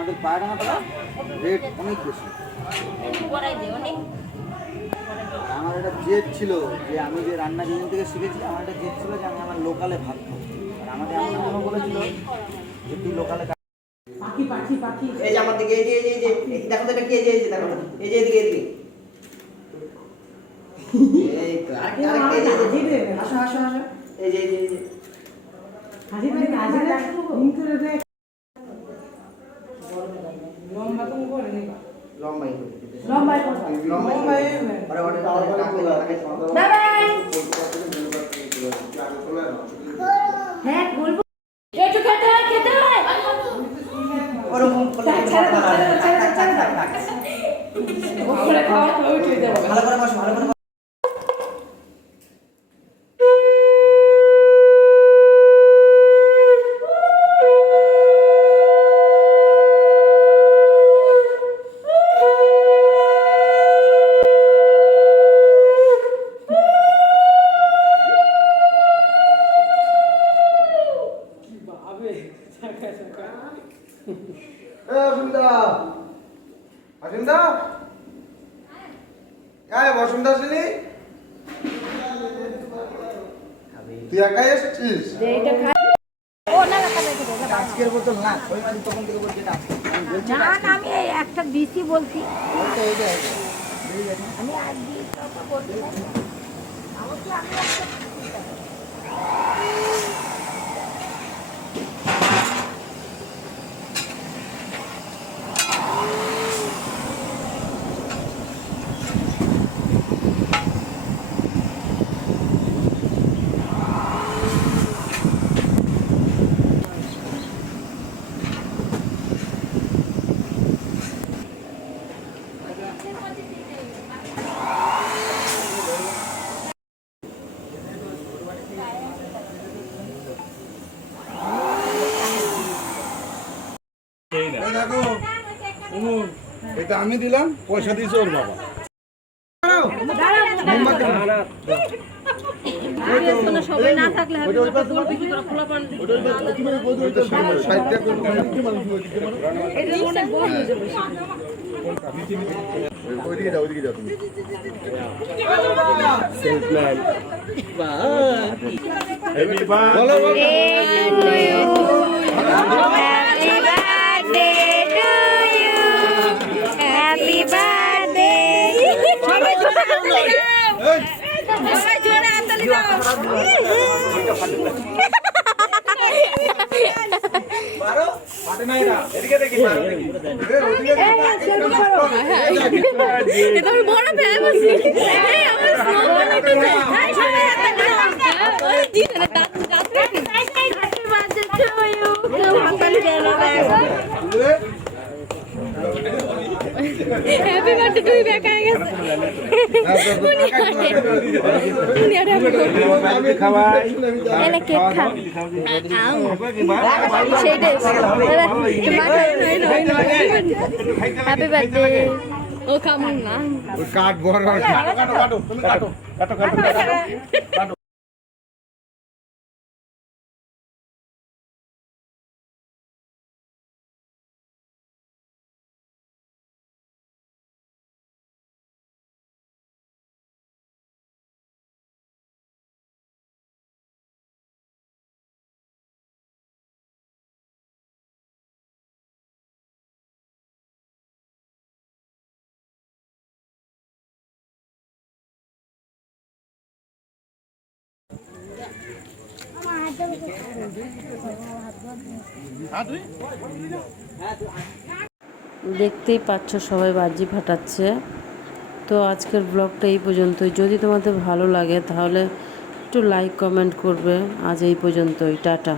আমাদের পায়রাঙাটা রেট অনেক বেশি। আমার একটা জেদ ছিল যে আমি যে রান্না যেদিন থেকে শিখেছি, আমার একটা জেদ ছিল যে আমি আমার লোকালে ভাত খাবো। আর আমাদের এমন বলেছিল যে তুই লোকালে পাখি পাখি পাখি এই যে আমার দিকে এই যে দেখো তো এটা কি, এই যে দেখো এই যে এদিকে এদিকে এই তো আরেকটা এই যে হাসো হাসো হাসো এই যে হাসি ভাই হাসি কিন্তু রে লম্বা তুমি করে নিবা লম্বাই লম্বাই লম্বাই আরে ওটা বাই হ্যাঁ বলবো একটু খেতে হয় ওরকম করে ওরে খাওয়া উঠে যাবে ভালো করে বসো ভালো করে তুই একাই এসেছিস? আজকের বোতল না, ওই তখন থেকে বলছি এটা আজকে। না না আমি এই একটা দিছি বলছি এইটা আমি আজ দিই তো বলছি আমাকে আমি একটা দেখো উনুন, এটা আমি দিলাম, পয়সা দিয়েছে ওর বাবা। সবাই না থাকলে হবে বড় famous happy birthday to you ব্যাক আই গেছে আমি খাওয়াই এনে কেক খা সেইটাই হ্যাপি বার্থডে ও কামন না কাট বড় কাটো কাটো কাটো তুমি কাটো কাটো কাটো কাটো দেখতেই পাচ্ছ সবাই বাজি ফাটাচ্ছে। তো আজকের ব্লগটা এই পর্যন্তই। যদি তোমাদের ভালো লাগে তাহলে একটু লাইক কমেন্ট করবে। আজ এই পর্যন্তই, টাটা।